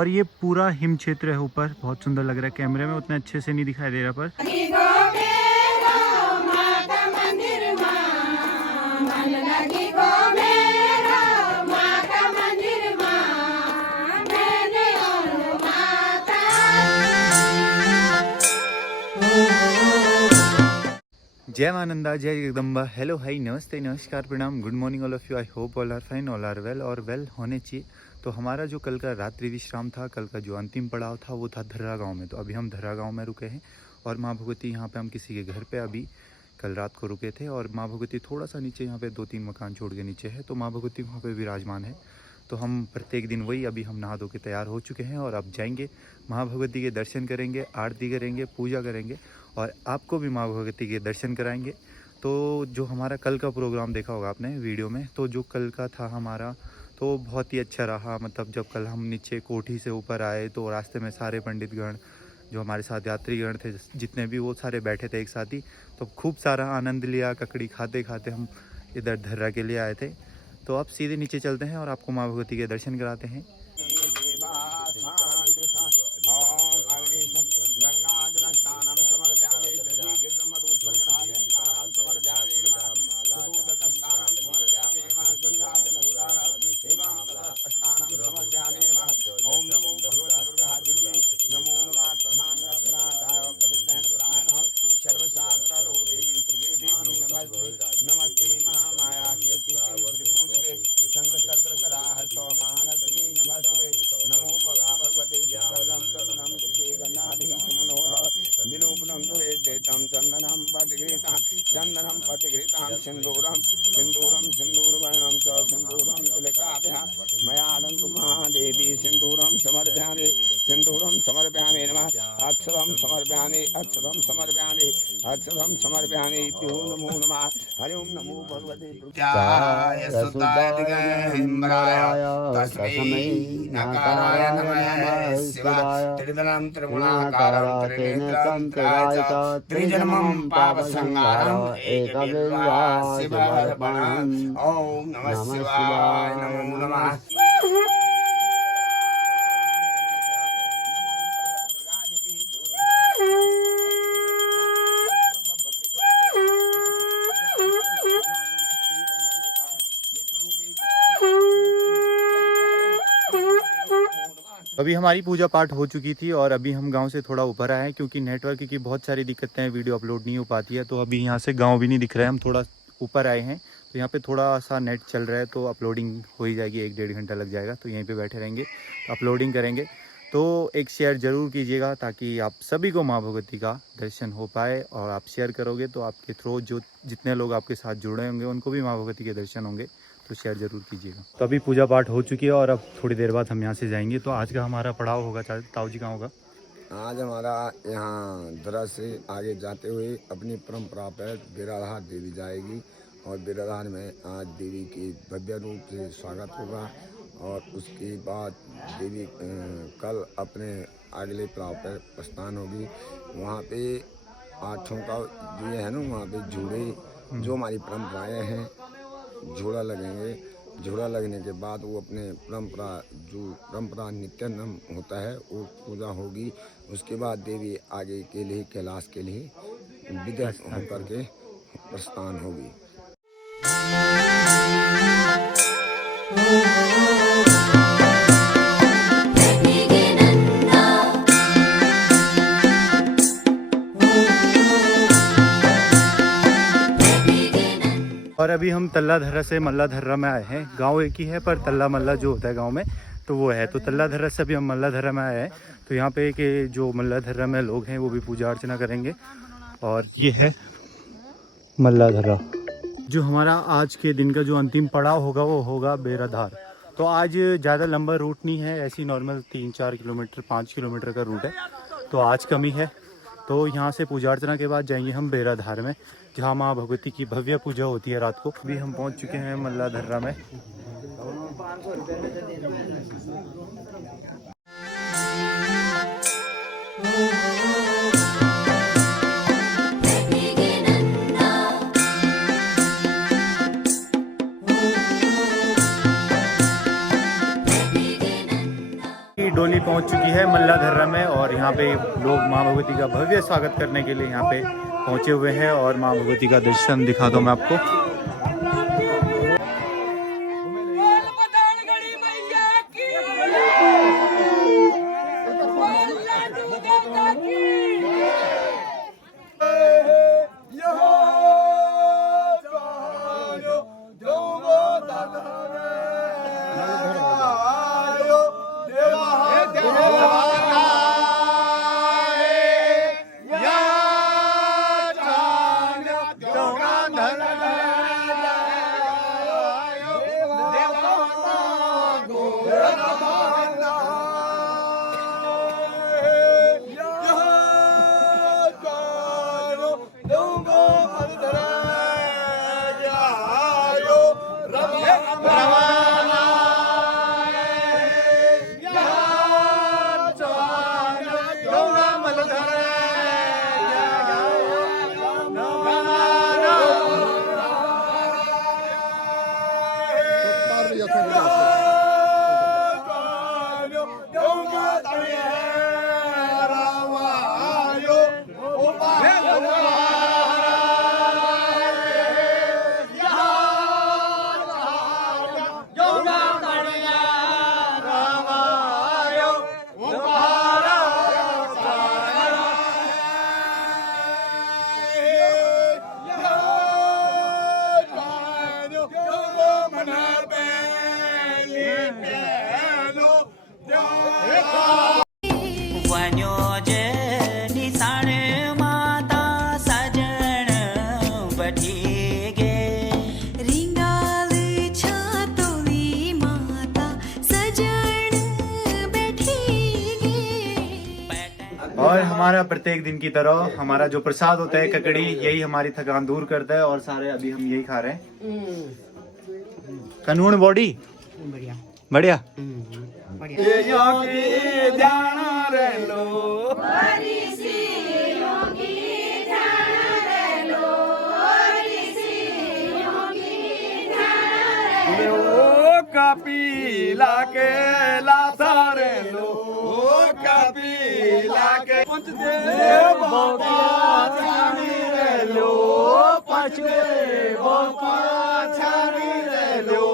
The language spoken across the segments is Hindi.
और ये पूरा हिम क्षेत्र है ऊपर, बहुत सुंदर लग रहा है। कैमरे में उतने अच्छे से नहीं दिखाई दे रहा पर जय मानंदा, जय जगदम्बा। हेलो, हाई, नमस्ते, नमस्कार, प्रणाम, good morning all of you. I hope all are fine, all are well और वेल होने चाहिए। तो हमारा जो कल का रात्रि विश्राम था, कल का जो अंतिम पड़ाव था वो था धर्रा गांव में। तो अभी हम धर्रा गांव में रुके हैं और माँ भगवती यहाँ पे हम किसी के घर पे अभी कल रात को रुके थे। और माँ भगवती थोड़ा सा नीचे यहाँ पे 2-3 मकान छोड़ के नीचे है, तो माँ भगवती वहाँ पे विराजमान है। तो हम प्रत्येक दिन वही, अभी हम नहा धो के तैयार हो चुके हैं और अब जाएंगे माँ भगवती के दर्शन करेंगे, आरती करेंगे, पूजा करेंगे और आपको भी माँ भगवती के दर्शन कराएंगे। तो जो हमारा कल का प्रोग्राम देखा होगा आपने वीडियो में, तो जो कल का था हमारा, तो बहुत ही अच्छा रहा। मतलब जब कल हम नीचे कोठी से ऊपर आए तो रास्ते में सारे पंडितगण जो हमारे साथ यात्रीगण थे, जितने भी, वो सारे बैठे थे एक साथ ही। तो खूब सारा आनंद लिया, ककड़ी खाते खाते हम इधर धर्रा के लिए आए थे। तो अब सीधे नीचे चलते हैं और आपको माँ भगवती के दर्शन कराते हैं। चंदनम पतिगृतां सिंदूरम सिंदूरम सिंदूरवर्णम च सिंदूरम तिलकाभ्यां मया दन्तु महादेवी सिंदूरम समर्पयामि सिंदूरम समर्पयामि नमः अक्षरं समर्पयामि अक्षरं समर्पयामि अक्षरं समर्पयामि नमो नमः हरि ओम नमो भगवते दुर्गाय सुताय हिम्राय तस्मै नकाराय नमः शिवाय त्रिदलं त्रिगुणाकारं त्रिनेत्रं त्रिराजं त्रिजन्मं पापसंहारं एकबिल्वा शिवार्पणम्। ओम नमः शिवाय, नमो नमः। अभी हमारी पूजा पाठ हो चुकी थी और अभी हम गांव से थोड़ा ऊपर आए हैं क्योंकि नेटवर्क की बहुत सारी दिक्कतें हैं, वीडियो अपलोड नहीं हो पाती है। तो अभी यहाँ से गांव भी नहीं दिख रहा है, हम थोड़ा ऊपर आए हैं। तो यहाँ पे थोड़ा सा नेट चल रहा है, तो अपलोडिंग हो ही जाएगी, 1-1.5 घंटा लग जाएगा। तो यहीं पे बैठे रहेंगे, अपलोडिंग करेंगे। तो एक शेयर ज़रूर कीजिएगा ताकि आप सभी को माँ भगवती का दर्शन हो पाए। और आप शेयर करोगे तो आपके थ्रू जो जितने लोग आपके साथ जुड़े होंगे उनको भी माँ भगवती के दर्शन होंगे। तो शेयर ज़रूर कीजिएगा। तो अभी पूजा पाठ हो चुकी है और अब थोड़ी देर बाद हम यहाँ से जाएंगे। तो आज का हमारा पड़ाव होगा, ताऊ जी कहाँ होगा? आज हमारा यहाँ धर्रा से आगे जाते हुए अपनी परंपरा पर बिराधार देवी जाएगी और बिराधार में आज देवी की भव्य रूप से स्वागत होगा। और उसके बाद देवी कल अपने अगले पड़ाव पर प्रस्थान होगी। वहाँ पे आठों का जो है ना, वहाँ पे झूले जो हमारी परंपराएं हैं, झूला लगेंगे। झूला लगने के बाद वो अपने परंपरा नित्यानम होता है, वो पूजा होगी। उसके बाद देवी आगे के लिए कैलाश के लिए विदा होकर के प्रस्थान होगी। और अभी हम तल्ला धर्रा से मल्ला धर्रा में आए हैं। गांव एक ही है पर तल्ला मल्ला जो होता है गांव में, तो वो है। तो तल्ला धर्रा से अभी हम मल्ला धर्रा में आए हैं। तो यहाँ पे के जो मल्ला धर्रा में लोग हैं वो भी पूजा अर्चना करेंगे। और ये है मल्ला धर्रा। जो हमारा आज के दिन का जो अंतिम पड़ाव होगा वो होगा बेराधार। तो आज ज़्यादा लंबा रूट नहीं है, ऐसी नॉर्मल 3-4 किलोमीटर 5 किलोमीटर का रूट है। तो आज कमी है। तो यहाँ से पूजा अर्चना के बाद जाएंगे हम बेराधार में, जहाँ माँ भगवती की भव्य पूजा होती है रात को। अभी हम पहुँच चुके हैं मल्ला धर्रा में। डोली पहुंच चुकी है मल्ला धर्रा में और यहाँ पे लोग माँ भगवती का भव्य स्वागत करने के लिए यहाँ पे पहुंचे हुए हैं और माँ भगवती का दर्शन दिखा दूँ मैं आपको। और हमारा प्रत्येक दिन की तरह हमारा जो प्रसाद होता है ककड़ी, यही हमारी थकान दूर करता है और सारे अभी हम यही खा रहे हैं। कानून बॉडी बढ़िया बढ़िया कापी लाके लाता रे लो कापी लाके बाबा छानी रे लो पछे बाबा छानी रे लो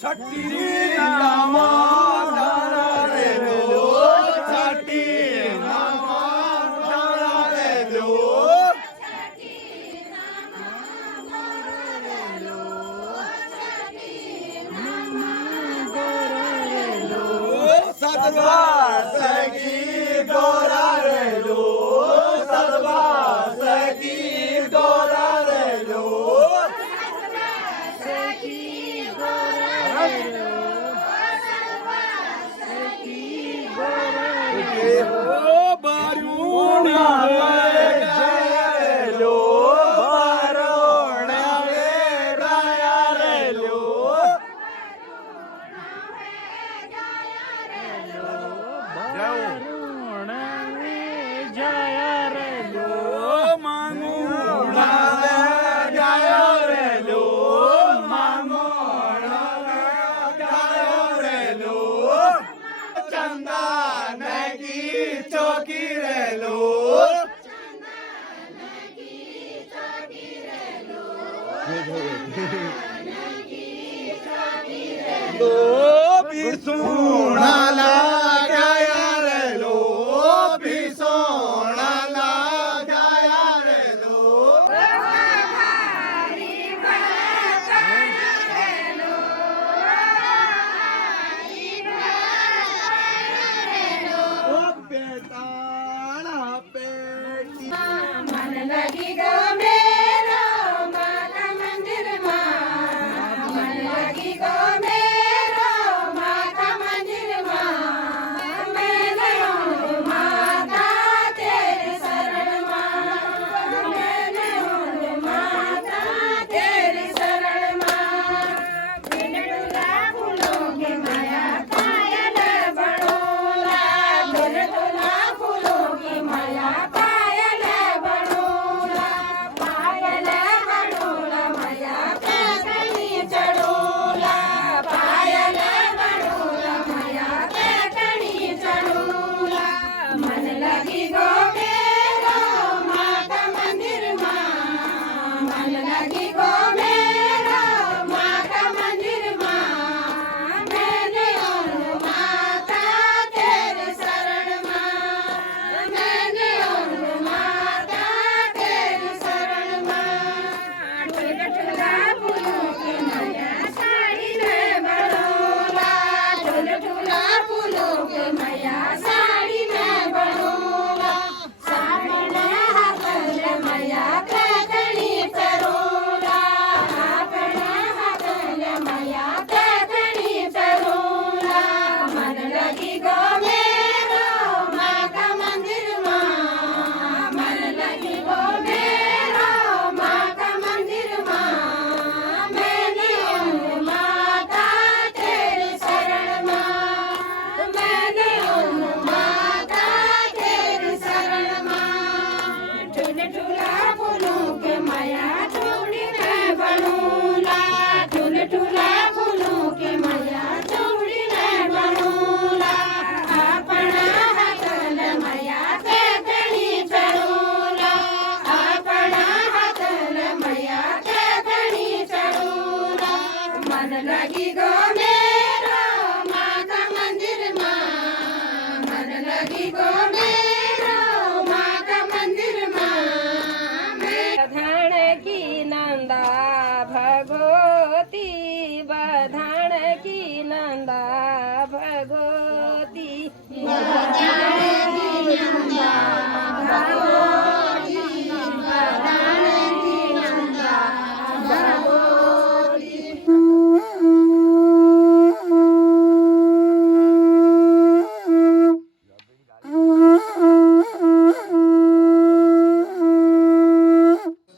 छठी नामा धारा रे लो छठी नामा धारा रे लो सदवा सगी गोरा रे लो सदवा सगी गोरा रे लो सोना लगाया रे लो भी सोना लगाया रे लो बेटा बेटी मन लगी गा मेरा माता मंदिर मन लगी गा मेरा माता मंदिर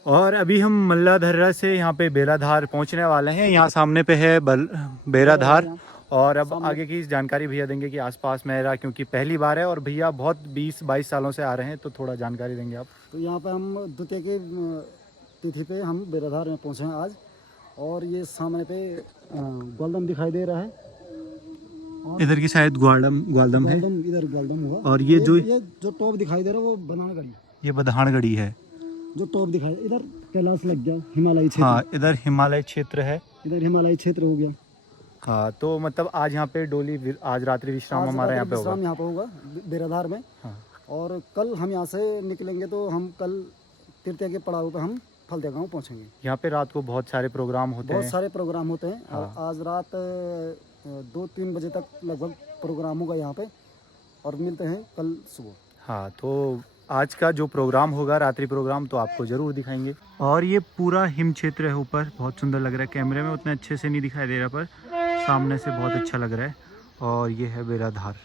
और अभी हम मल्लाधर्रा से यहाँ पे बेराधार पहुँचने वाले हैं। यहाँ सामने पे है बेराधार। और अब आगे की जानकारी भैया देंगे कि आसपास में रहा, क्योंकि पहली बार है और भैया बहुत 20-22 सालों से आ रहे हैं, तो थोड़ा जानकारी देंगे आप। तो यहाँ पे हम द्वितीय की तिथि पे हम बेराधार में पहुँचे हैं आज। और ये सामने पे ग्वालदम दिखाई दे रहा है। इधर की शायद ग्वालदम है। इधर ग्वालदम हुआ। और ये जो टॉप दिखाई दे रहा है वो बनानगढ़ी, ये बधानगढ़ी है। जो टॉप दिखाई इधर कैलाश लग गया, हिमालय क्षेत्र। हाँ, इधर हिमालय क्षेत्र है। इधर हिमालय क्षेत्र हो गया। हाँ, तो मतलब आज यहाँ पे डोली, आज रात्रि विश्राम हमारा यहाँ पे होगा। यहाँ पे होगा बेराधार में। हाँ। और कल हम यहाँ से निकलेंगे तो हम कल तृतीय के पड़ाव पे हम फलते गाँव पहुँचेंगे। यहाँ पे रात को बहुत सारे प्रोग्राम होते हैं। बहुत सारे प्रोग्राम होते हैं। हाँ। आज रात 2-3 बजे तक लगभग प्रोग्राम होगा यहाँ पे, और मिलते हैं कल सुबह। हाँ, तो आज का जो प्रोग्राम होगा, रात्रि प्रोग्राम, तो आपको ज़रूर दिखाएंगे। और ये पूरा हिम क्षेत्र है ऊपर, बहुत सुंदर लग रहा है। कैमरे में उतने अच्छे से नहीं दिखाई दे रहा, पर सामने से बहुत अच्छा लग रहा है। और ये है बेराधार।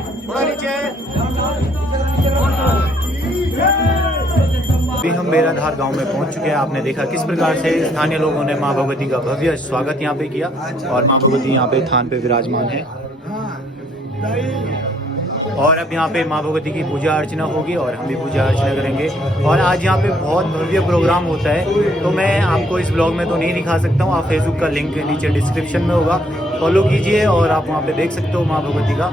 थोड़ा नीचे। अभी हम बेराधार गांव में पहुंच चुके हैं। आपने देखा किस प्रकार से स्थानीय लोगों ने मां भगवती का भव्य स्वागत यहाँ पे किया और मां भगवती यहाँ पे थान पे विराजमान है। और अब यहाँ पे मां भगवती की पूजा अर्चना होगी और हम भी पूजा अर्चना करेंगे। और आज यहाँ पे बहुत भव्य प्रोग्राम होता है, तो मैं आपको इस ब्लॉग में तो नहीं दिखा सकता हूँ। आप फेसबुक का लिंक नीचे डिस्क्रिप्शन में होगा, फॉलो कीजिए और आप वहाँ पे देख सकते हो मां भगवती का।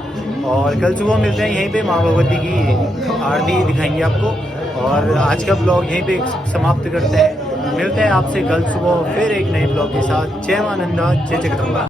और कल सुबह मिलते हैं यहीं पे, मां भगवती की आरती दिखाएंगे आपको। और आज का ब्लॉग यहीं पे समाप्त करते हैं। मिलते हैं आपसे कल सुबह फिर एक नए ब्लॉग के साथ। जय मां नंदा, जय जगदम्बा।